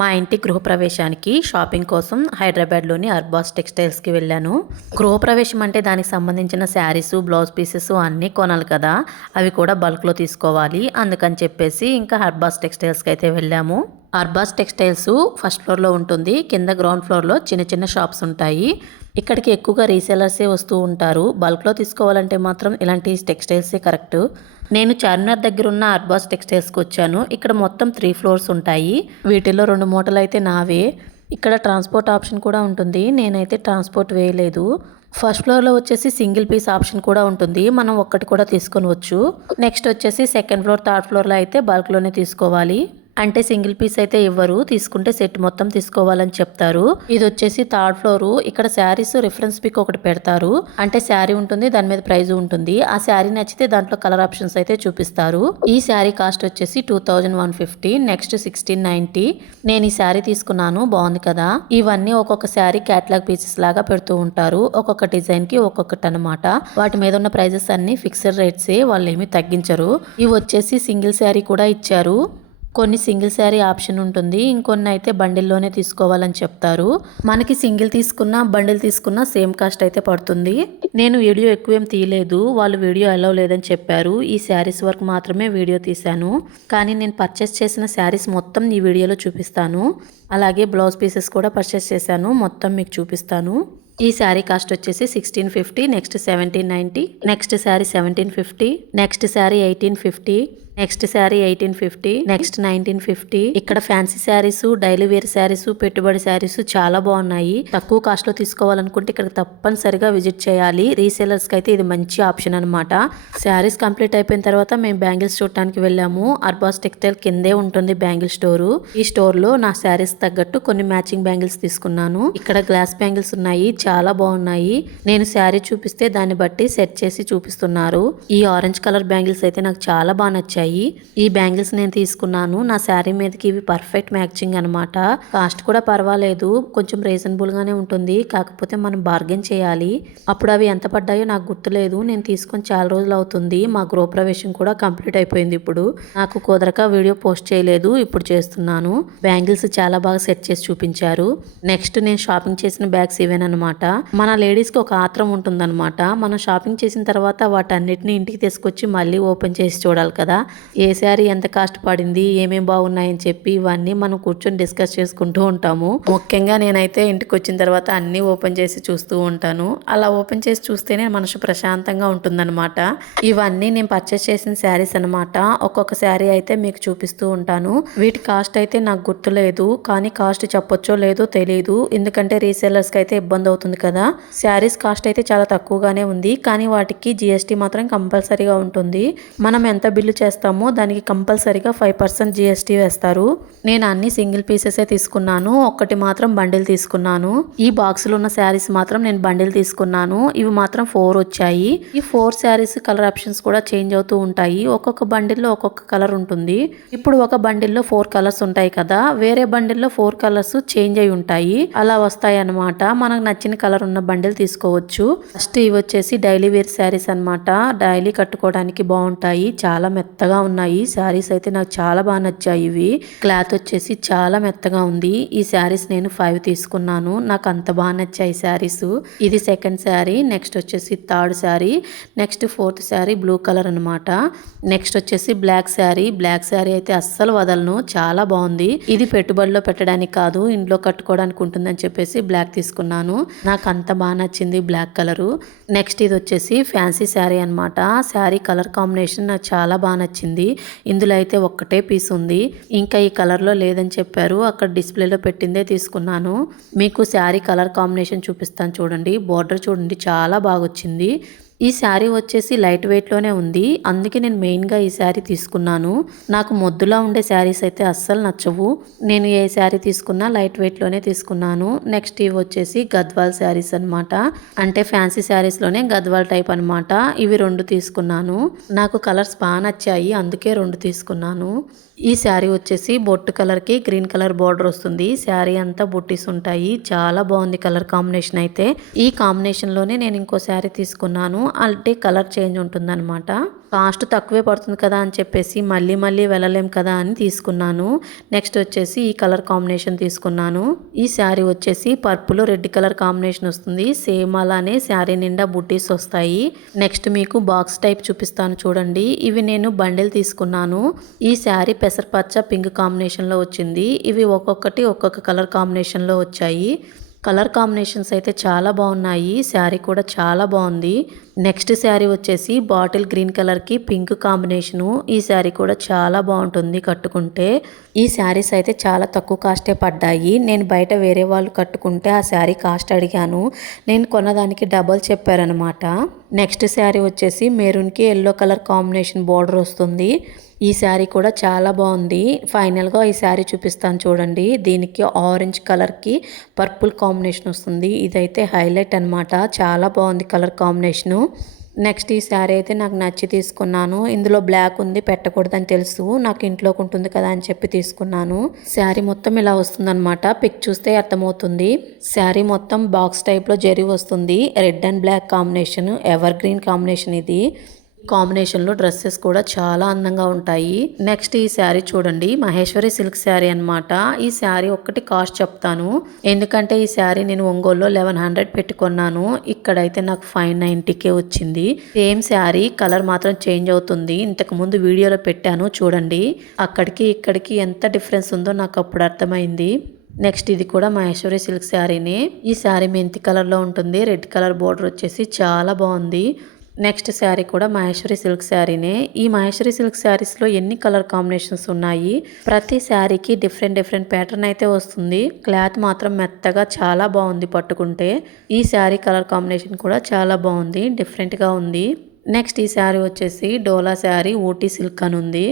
మా ఇంటి గృహప్రవేశానికి షాపింగ్ కోసం హైదరాబాద్లోని అర్బాస్ టెక్స్టైల్స్కి వెళ్ళాను. గృహప్రవేశం అంటే దానికి సంబంధించిన శారీసు, బ్లౌజ్ పీసెస్ అన్నీ కొనాలి కదా, అవి కూడా బల్క్లో తీసుకోవాలి. అందుకని చెప్పేసి ఇంకా అర్బాస్ టెక్స్టైల్స్కి అయితే వెళ్ళాము. అర్బాస్ టెక్స్టైల్స్ ఫస్ట్ ఫ్లోర్లో ఉంటుంది. కింద గ్రౌండ్ ఫ్లోర్లో చిన్న చిన్న షాప్స్ ఉంటాయి. ఇక్కడికి ఎక్కువగా రీసేలర్సే వస్తూ ఉంటారు. బల్క్లో తీసుకోవాలంటే మాత్రం ఇలాంటి టెక్స్టైల్సే కరెక్ట్. నేను చార్మినార్ దగ్గర ఉన్న అర్బాస్ టెక్స్టైల్స్కి వచ్చాను. ఇక్కడ మొత్తం 3 ఫ్లోర్స్ ఉంటాయి. వీటిల్లో 2 మూటలు అయితే నావే. ఇక్కడ ట్రాన్స్పోర్ట్ ఆప్షన్ కూడా ఉంటుంది. నేనైతే ట్రాన్స్పోర్ట్ వేయలేదు. ఫస్ట్ ఫ్లోర్లో వచ్చేసి సింగిల్ పీస్ ఆప్షన్ కూడా ఉంటుంది. మనం ఒక్కటి కూడా తీసుకొనవచ్చు. నెక్స్ట్ వచ్చేసి సెకండ్ ఫ్లోర్, థర్డ్ ఫ్లోర్లో అయితే బల్క్లోనే తీసుకోవాలి. అంటే సింగిల్ పీస్ అయితే ఇవ్వరు, తీసుకుంటే సెట్ మొత్తం తీసుకోవాలని చెప్తారు. ఇది వచ్చేసి థర్డ్ ఫ్లోర్. ఇక్కడ శారీస్ రిఫరెన్స్ పిక్ ఒకటి పెడతారు. అంటే శారీ ఉంటుంది, దాని మీద ప్రైజ్ ఉంటుంది. ఆ శారీ నచ్చితే దాంట్లో కలర్ ఆప్షన్స్ అయితే చూపిస్తారు. ఈ శారీ కాస్ట్ వచ్చేసి 2150. నెక్స్ట్ 1690. నేను ఈ శారీ తీసుకున్నాను, బాగుంది కదా. ఇవన్నీ ఒక్కొక్క శారీ క్యాటలాగ్ పీసెస్ లాగా పెడుతూ ఉంటారు. ఒక్కొక్క డిజైన్ కి ఒక్కొక్కటి అనమాట. వాటి మీద ఉన్న ప్రైజెస్ అన్ని ఫిక్స్డ్ రేట్సే, వాళ్ళు ఏమీ తగ్గించరు. ఇవి వచ్చేసి సింగిల్ శారీ కూడా ఇచ్చారు. కొన్ని సింగిల్ శారీ ఆప్షన్ ఉంటుంది, ఇంకొన్ని అయితే బండిల్లోనే తీసుకోవాలని చెప్తారు. మనకి సింగిల్ తీసుకున్నా బండిల్ తీసుకున్నా సేమ్ కాస్ట్ అయితే పడుతుంది. నేను వీడియో ఎక్కువేం తీయలేదు, వాళ్ళు వీడియో అలౌ లేదని చెప్పారు. ఈ శారీస్ వరకు మాత్రమే వీడియో తీశాను. కానీ నేను పర్చేస్ చేసిన శారీస్ మొత్తం ఈ వీడియోలో చూపిస్తాను. అలాగే బ్లౌజ్ పీసెస్ కూడా పర్చేస్ చేశాను, మొత్తం మీకు చూపిస్తాను. ఈ శారీ కాస్ట్ వచ్చేసి 1650. Next 1790. Next sari 1750. Next sari 1850. Next sari 1850. Next 1950. ఇక్కడ fancy saris, daily wear saris, పెట్టుబడి శారీస్ చాలా బాగున్నాయి. తక్కువ కాస్ట్ లో తీసుకోవాలనుకుంటే ఇక్కడ తప్పనిసరిగా విజిట్ చేయాలి. రీసేలర్స్ కి అయితే ఇది మంచి ఆప్షన్ అనమాట. శారీస్ కంప్లీట్ అయిపోయిన తర్వాత మేము బ్యాంగిల్స్ చూడటానికి వెళ్ళాము. అర్బాస్ టెక్స్టైల్ కిందే ఉంటుంది బ్యాంగిల్ స్టోరు. ఈ స్టోర్ లో నా శారీస్ తగ్గట్టు కొన్ని మ్యాచింగ్ బ్యాంగిల్స్ తీసుకున్నాను. ఇక్కడ గ్లాస్ బ్యాంగిల్స్ ఉన్నాయి, చాలా బాగున్నాయి. నేను శారీ చూపిస్తే దాన్ని బట్టి సెట్ చేసి చూపిస్తున్నారు. ఈ ఆరెంజ్ కలర్ బ్యాంగిల్స్ అయితే నాకు చాలా బాగా నచ్చాయి. ఈ బ్యాంగిల్స్ నేను తీసుకున్నాను. నా శారీ మీదకి ఇవి పర్ఫెక్ట్ మ్యాచింగ్ అనమాట. కాస్ట్ కూడా పర్వాలేదు, కొంచెం రీజనబుల్ గానే ఉంటుంది. కాకపోతే మనం బార్గెన్ చేయాలి. అప్పుడు అవి ఎంత పడ్డాయో నాకు గుర్తులేదు. నేను తీసుకొని చాలా రోజులు అవుతుంది. మా గృహప్రవేశం కూడా కంప్లీట్ అయిపోయింది. ఇప్పుడు నాకు కుదరక వీడియో పోస్ట్ చేయలేదు, ఇప్పుడు చేస్తున్నాను. బ్యాంగిల్స్ చాలా బాగా సెట్ చేసి చూపించారు. నెక్స్ట్ నేను షాపింగ్ చేసిన బ్యాగ్స్ ఇవేనమాట. మన లేడీస్ కి ఒక ఆత్రం ఉంటుందన్నమాట. మనం షాపింగ్ చేసిన తర్వాత వాటన్నిటిని ఇంటికి తీసుకొచ్చి మళ్ళీ ఓపెన్ చేసి చూడాలి కదా. ఏ శారీ ఎంత కాస్ట్ పడింది, ఏమేమి బాగున్నాయని చెప్పి ఇవన్నీ మనం కూర్చొని డిస్కస్ చేసుకుంటూ ఉంటాము. ముఖ్యంగా నేనైతే ఇంటికి వచ్చిన తర్వాత అన్ని ఓపెన్ చేసి చూస్తూ ఉంటాను. అలా ఓపెన్ చేసి చూస్తేనే మనసు ప్రశాంతంగా ఉంటుందన్నమాట. ఇవన్నీ నేను పర్చేస్ చేసిన శారీస్ అనమాట. ఒక్కొక్క శారీ అయితే మీకు చూపిస్తూ ఉంటాను. వీటి కాస్ట్ అయితే నాకు గుర్తులేదు, కానీ కాస్ట్ చెప్పొచ్చో లేదో తెలియదు. ఎందుకంటే రీసేలర్స్ కి అయితే ఇబ్బంది అవుతుంది కదా. శారీస్ కాస్ట్ అయితే చాలా తక్కువగానే ఉంది, కానీ వాటికి జిఎస్టీ మాత్రం కంపల్సరీగా ఉంటుంది. మనం ఎంత బిల్లు చేస్తామో దానికి కంపల్సరీగా 5% జిఎస్టీ వేస్తారు. నేను అన్ని సింగిల్ పీసెసే తీసుకున్నాను, ఒక్కటి మాత్రం బండిల్ తీసుకున్నాను. ఈ బాక్స్ లో ఉన్న శారీస్ మాత్రం నేను బండిల్ తీసుకున్నాను. ఇవి మాత్రం 4 వచ్చాయి. ఈ 4 శారీస్ కలర్ ఆప్షన్స్ కూడా చేంజ్ అవుతూ ఉంటాయి. ఒక్కొక్క బండిల్లో ఒక్కొక్క కలర్ ఉంటుంది. ఇప్పుడు ఒక బండిల్లో 4 కలర్స్ ఉంటాయి కదా, వేరే బండిల్లో 4 కలర్స్ చేంజ్ అయి ఉంటాయి. అలా వస్తాయి అన్నమాట. మనకు నచ్చిన కలర్ ఉన్న బండిల్ తీసుకోవచ్చు. ఫస్ట్ ఇవి వచ్చేసి డైలీ వేర్ శారీస్ అనమాట. డైలీ కట్టుకోవడానికి బాగుంటాయి, చాలా మెత్తగా ఉన్నాయి. శారీస్ అయితే నాకు చాలా బాగా నచ్చాయి. ఇవి క్లాత్ వచ్చేసి చాలా మెత్తగా ఉంది. ఈ శారీస్ నేను 5 తీసుకున్నాను. నాకు అంత బాగా నచ్చాయి శారీస్. ఇది సెకండ్ శారీ. నెక్స్ట్ వచ్చేసి third sari. Next fourth sari blue colour అనమాట. నెక్స్ట్ వచ్చేసి బ్లాక్ శారీ. బ్లాక్ శారీ అయితే అస్సలు వదలను, చాలా బాగుంది. ఇది పెట్టుబడిలో పెట్టడానికి కాదు, ఇంట్లో కట్టుకోవడానికి ఉంటుందని చెప్పేసి బ్లాక్ తీసుకున్నాను. నాకు అంత బాగా నచ్చింది బ్లాక్ కలరు. నెక్స్ట్ ఇది వచ్చేసి ఫ్యాన్సీ శారీ అనమాట. శారీ కలర్ కాంబినేషన్ నాకు చాలా బాగా నచ్చింది. ఇందులో అయితే ఒక్కటే పీస్ ఉంది, ఇంకా ఈ కలర్లో లేదని చెప్పారు. అక్కడ డిస్ప్లేలో పెట్టిందే తీసుకున్నాను. మీకు శారీ కలర్ కాంబినేషన్ చూపిస్తాను చూడండి. బోర్డర్ చూడండి, చాలా బాగా వచ్చింది. ఈ శారీ వచ్చేసి లైట్ వెయిట్లోనే ఉంది, అందుకే నేను మెయిన్గా ఈ శారీ తీసుకున్నాను. నాకు మొద్దులా ఉండే శారీస్ అయితే అస్సలు నచ్చవు. నేను ఏ శారీ తీసుకున్నా లైట్ వెయిట్లోనే తీసుకున్నాను. నెక్స్ట్ ఇవి వచ్చేసి గద్వాల్ శారీస్ అనమాట. అంటే ఫ్యాన్సీ శారీస్లోనే గద్వాల్ టైప్ అనమాట. ఇవి 2 తీసుకున్నాను. నాకు కలర్స్ బాగా నచ్చాయి, అందుకే 2 తీసుకున్నాను. ఈ శారీ వచ్చేసి బొట్టు కలర్కి గ్రీన్ కలర్ బార్డర్ వస్తుంది. శారీ అంతా బుట్టీస్ ఉంటాయి. చాలా బాగుంది కలర్ కాంబినేషన్ అయితే. ఈ కాంబినేషన్లోనే నేను ఇంకో శారీ తీసుకున్నాను. అంటే కలర్ చేంజ్ ఉంటుందన్నమాట. కాస్ట్ తక్కువే పడుతుంది కదా అని చెప్పేసి మళ్ళీ మళ్ళీ వెళ్ళలేం కదా అని తీసుకున్నాను. నెక్స్ట్ వచ్చేసి ఈ కలర్ కాంబినేషన్ తీసుకున్నాను. ఈ శారీ వచ్చేసి పర్పుల్ రెడ్ కలర్ కాంబినేషన్ వస్తుంది. సేమ్ అలానే శారీ నిండా బుట్టీస్ వస్తాయి. నెక్స్ట్ మీకు బాక్స్ టైప్ చూపిస్తాను చూడండి. ఇవి నేను బండిల్ తీసుకున్నాను. ఈ శారీ పెసరపచ్చ పింక్ కాంబినేషన్లో వచ్చింది. ఇవి ఒక్కొక్కటి ఒక్కొక్క కలర్ కాంబినేషన్లో వచ్చాయి. కలర్ కాంబినేషన్స్ అయితే చాలా బాగున్నాయి. శారీ కూడా చాలా బాగుంది. నెక్స్ట్ శారీ వచ్చేసి బాటిల్ గ్రీన్ కలర్కి పింక్ కాంబినేషను. ఈ శారీ కూడా చాలా బాగుంటుంది కట్టుకుంటే. ఈ శారీస్ అయితే చాలా తక్కువ కాస్టే పడ్డాయి. నేను బయట వేరే వాళ్ళు కట్టుకుంటే ఆ శారీ కాస్ట్ అడిగాను. నేను కొన్నదానికి డబల్ చెప్పారనమాట. నెక్స్ట్ శారీ వచ్చేసి మెరూన్కి ఎల్లో కలర్ కాంబినేషన్ బార్డర్ వస్తుంది. ఈ శారీ కూడా చాలా బాగుంది. ఫైనల్గా ఈ శారీ చూపిస్తాను చూడండి. దీనికి ఆరెంజ్ కలర్కి పర్పుల్ కాంబినేషన్ వస్తుంది. ఇదైతే హైలైట్ అనమాట. చాలా బాగుంది కలర్ కాంబినేషను. నెక్స్ట్ ఈ శారీ అయితే నాకు నచ్చి తీసుకున్నాను. ఇందులో బ్లాక్ ఉంది, పెట్టకూడదని తెలుసు. నాకు ఇంట్లోకి ఉంటుంది కదా అని చెప్పి తీసుకున్నాను. శారీ మొత్తం ఇలా వస్తుందన్నమాట. పిక్ చూస్తే అర్థమవుతుంది. శారీ మొత్తం బాక్స్ టైప్లో జరీ వస్తుంది. Red and black combination, evergreen combination ఇది. కాంబినేషన్లో డ్రెస్సెస్ కూడా చాలా అందంగా ఉంటాయి. నెక్స్ట్ ఈ శారీ చూడండి, మహేశ్వరి సిల్క్ శారీ అనమాట. ఈ శారీ ఒక్కటి కాస్ట్ చెప్తాను. ఎందుకంటే ఈ శారీ నేను ఒంగోలులో 1100 పెట్టుకున్నాను. ఇక్కడైతే నాకు 590కే వచ్చింది. సేమ్ శారీ కలర్ మాత్రం చేంజ్ అవుతుంది. ఇంతకు ముందు వీడియోలో పెట్టాను చూడండి. అక్కడికి ఇక్కడికి ఎంత డిఫరెన్స్ ఉందో నాకు అప్పుడు అర్థమైంది. నెక్స్ట్ ఇది కూడా మహేశ్వరి సిల్క్ శారీనే. ఈ శారీ మెంతి కలర్లో ఉంటుంది. రెడ్ కలర్ బోర్డర్ వచ్చేసి చాలా బాగుంది. నెక్స్ట్ శారీ కూడా మహేశ్వరి సిల్క్ శారీనే. ఈ మహేశ్వరి సిల్క్ శారీస్లో ఎన్ని కలర్ కాంబినేషన్స్ ఉన్నాయి. ప్రతి శారీకి డిఫరెంట్ ప్యాటర్న్ అయితే వస్తుంది. క్లాత్ మాత్రం మెత్తగా చాలా బాగుంది పట్టుకుంటే. ఈ శారీ కలర్ కాంబినేషన్ కూడా చాలా బాగుంది, డిఫరెంట్గా ఉంది. నెక్స్ట్ ఈ శారీ వచ్చేసి డోలా శారీ ఊటీ సిల్క్ అని ఉంది.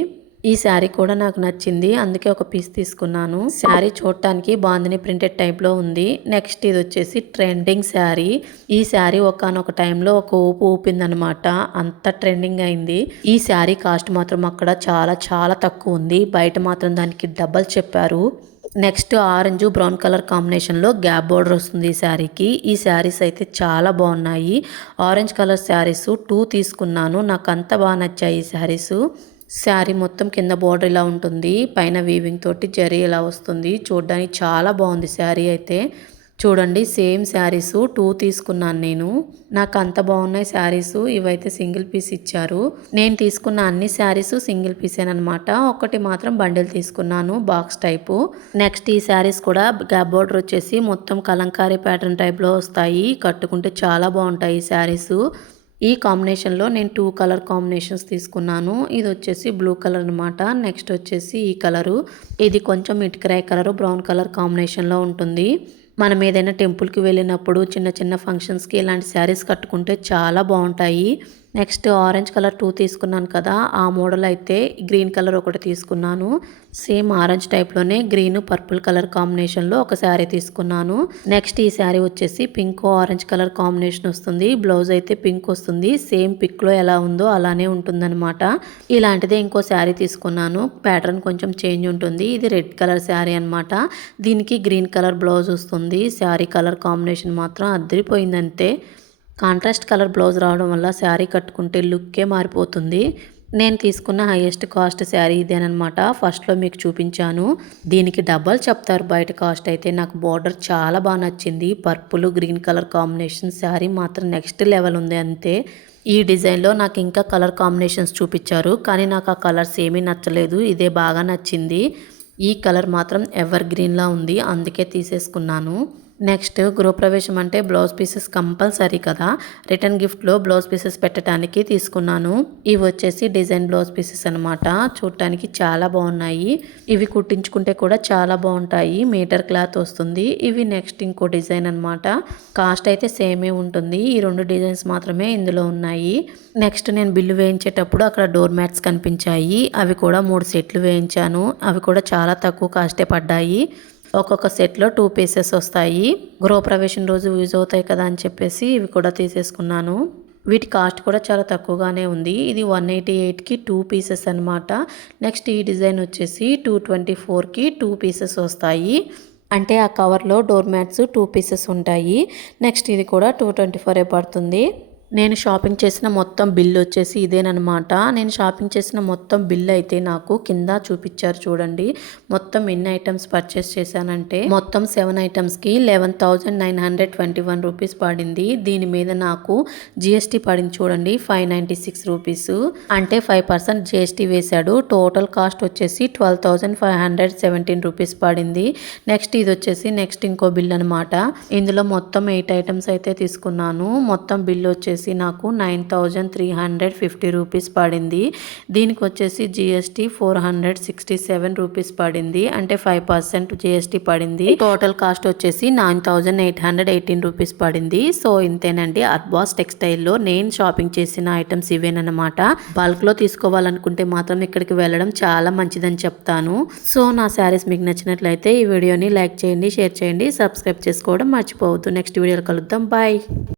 ఈ శారీ కూడా నాకు నచ్చింది, అందుకే ఒక పీస్ తీసుకున్నాను. శారీ చూడటానికి బాందిని ప్రింటెడ్ టైప్లో ఉంది. నెక్స్ట్ ఇది వచ్చేసి ట్రెండింగ్ శారీ. ఈ శారీ ఒకానొక టైంలో ఒక ఊపు ఊపిందనమాట. అంత ట్రెండింగ్ అయింది. ఈ శారీ కాస్ట్ మాత్రం అక్కడ చాలా చాలా తక్కువ ఉంది. బయట మాత్రం దానికి డబల్ చెప్పారు. నెక్స్ట్ ఆరెంజ్ బ్రౌన్ కలర్ కాంబినేషన్లో గ్యాప్ బోర్డర్ వస్తుంది ఈ శారీకి. ఈ శారీస్ అయితే చాలా బాగున్నాయి. ఆరెంజ్ కలర్ శారీస్ 2 తీసుకున్నాను. నాకు అంత బాగా నచ్చాయి ఈ శారీస్. శారీ మొత్తం కింద బోర్డర్ ఇలా ఉంటుంది, పైన వీవింగ్ తోటి జరీ ఇలా వస్తుంది. చూడడానికి చాలా బాగుంది శారీ అయితే. చూడండి సేమ్ శారీస్ 2 తీసుకున్నాను నేను. నాకు అంత బాగున్నాయి శారీస్. ఇవైతే సింగిల్ పీస్ ఇచ్చారు. నేను తీసుకున్న అన్ని శారీస్ సింగిల్ పీసేనమాట. ఒకటి మాత్రం బండిల్ తీసుకున్నాను బాక్స్ టైపు. నెక్స్ట్ ఈ శారీస్ కూడా గ్యాప్ బోర్డర్ వచ్చేసి మొత్తం కలంకారీ ప్యాటర్న్ టైప్లో వస్తాయి. కట్టుకుంటే చాలా బాగుంటాయి ఈ శారీస్. ఈ కాంబినేషన్లో నేను 2 కలర్ కాంబినేషన్స్ తీసుకున్నాను. ఇది వచ్చేసి బ్లూ కలర్ అనమాట. నెక్స్ట్ వచ్చేసి ఈ కలరు. ఇది కొంచెం ఇటుకరాయి కలరు బ్రౌన్ కలర్ కాంబినేషన్లో ఉంటుంది. మనం ఏదైనా టెంపుల్కి వెళ్ళినప్పుడు చిన్న చిన్న ఫంక్షన్స్కి ఇలాంటి శారీస్ కట్టుకుంటే చాలా బాగుంటాయి. నెక్స్ట్ ఆరెంజ్ కలర్ 2 తీసుకున్నాను కదా, ఆ మోడల్ అయితే గ్రీన్ కలర్ ఒకటి తీసుకున్నాను. సేమ్ ఆరెంజ్ టైప్లోనే గ్రీన్ పర్పుల్ కలర్ కాంబినేషన్లో ఒక శారీ తీసుకున్నాను. నెక్స్ట్ ఈ శారీ వచ్చేసి పింక్ ఆరెంజ్ కలర్ కాంబినేషన్ వస్తుంది. బ్లౌజ్ అయితే పింక్ వస్తుంది. సేమ్ పిక్లో ఎలా ఉందో అలానే ఉంటుందన్నమాట. ఇలాంటిదే ఇంకో శారీ తీసుకున్నాను. ప్యాటర్న్ కొంచెం చేంజ్ ఉంటుంది. ఇది రెడ్ కలర్ శారీ అనమాట. దీనికి గ్రీన్ కలర్ బ్లౌజ్ వస్తుంది. శారీ కలర్ కాంబినేషన్ మాత్రం అదిరిపోయిందంతే. కాంట్రాస్ట్ కలర్ బ్లౌజ్ రావడం వల్ల శారీ కట్టుకుంటే లుక్కే మారిపోతుంది. నేను తీసుకున్న హైయెస్ట్ కాస్ట్ శారీ ఇదేనమాట. ఫస్ట్లో మీకు చూపించాను. దీనికి డబల్ చెప్తారు బయట కాస్ట్ అయితే. నాకు బార్డర్ చాలా బాగా నచ్చింది. Purple green colour combination sari మాత్రం నెక్స్ట్ లెవెల్ ఉంది అంతే. ఈ డిజైన్లో నాకు ఇంకా కలర్ కాంబినేషన్స్ చూపించారు, కానీ నాకు ఆ కలర్స్ ఏమీ నచ్చలేదు. ఇదే బాగా నచ్చింది. ఈ కలర్ మాత్రం ఎవర్ గ్రీన్లా ఉంది, అందుకే తీసేసుకున్నాను. నెక్స్ట్ గృహప్రవేశం అంటే బ్లౌజ్ పీసెస్ కంపల్సరీ కదా. రిటర్న్ గిఫ్ట్లో బ్లౌజ్ పీసెస్ పెట్టడానికి తీసుకున్నాను. ఇవి వచ్చేసి డిజైన్ బ్లౌజ్ పీసెస్ అనమాట. చూడటానికి చాలా బాగున్నాయి. ఇవి కుట్టించుకుంటే కూడా చాలా బాగుంటాయి. మీటర్ క్లాత్ వస్తుంది. ఇవి నెక్స్ట్ ఇంకో డిజైన్ అనమాట. కాస్ట్ అయితే సేమే ఉంటుంది. ఈ 2 డిజైన్స్ మాత్రమే ఇందులో ఉన్నాయి. నెక్స్ట్ నేను బిల్లు వేయించేటప్పుడు అక్కడ డోర్ మ్యాట్స్ కనిపించాయి. అవి కూడా 3 సెట్లు వేయించాను. అవి కూడా చాలా తక్కువ కాస్టే పడ్డాయి. ఒక్కొక్క సెట్లో 2 పీసెస్ వస్తాయి. గృహప్రవేశం రోజు యూజ్ అవుతాయి కదా అని చెప్పేసి ఇవి కూడా తీసేసుకున్నాను. వీటి కాస్ట్ కూడా చాలా తక్కువగానే ఉంది. ఇది 188కి 2 పీసెస్ అనమాట. నెక్స్ట్ ఈ డిజైన్ వచ్చేసి 224కి 2 పీసెస్ వస్తాయి. అంటే ఆ కవర్లో డోర్ మ్యాట్స్ 2 పీసెస్ ఉంటాయి. నెక్స్ట్ ఇది కూడా 224 పడుతుంది. నేను షాపింగ్ చేసిన మొత్తం బిల్ వచ్చేసి ఇదేనమాట. నేను షాపింగ్ చేసిన మొత్తం బిల్ అయితే నాకు కింద చూపించారు చూడండి. మొత్తం ఎన్ని ఐటమ్స్ పర్చేస్ చేశానంటే మొత్తం 7 ఐటమ్స్కి 11,921 రూపీస్ పడింది. దీని మీద నాకు జిఎస్టీ పడింది చూడండి 596 రూపీస్. అంటే 5% జిఎస్టీ వేశాడు. టోటల్ కాస్ట్ వచ్చేసి 12,517 రూపీస్ పడింది. నెక్స్ట్ ఇది వచ్చేసి నెక్స్ట్ ఇంకో బిల్ అనమాట. ఇందులో మొత్తం 8 ఐటమ్స్ అయితే తీసుకున్నాను. మొత్తం బిల్ వచ్చేసి నాకు 9,350 రూపీస్ పడింది. దీనికి వచ్చేసి జిఎస్టీ 467 రూపీస్ పడింది. అంటే 5% జిఎస్టీ పడింది. టోటల్ కాస్ట్ వచ్చేసి 9,818 రూపీస్ పడింది. సో ఇంతేనండి, అర్బాస్ టెక్స్టైల్లో నేను షాపింగ్ చేసిన ఐటమ్స్ ఇవేనమాట. బల్క్ లో తీసుకోవాలనుకుంటే మాత్రం ఇక్కడికి వెళ్ళడం చాలా మంచిదని చెప్తాను. సో నా శారీస్ మీకు నచ్చినట్లయితే ఈ వీడియోని లైక్ చేయండి, షేర్ చేయండి, సబ్స్క్రైబ్ చేసుకోవడం మర్చిపోవద్దు. నెక్స్ట్ వీడియోలో కలుద్దాం. బాయ్.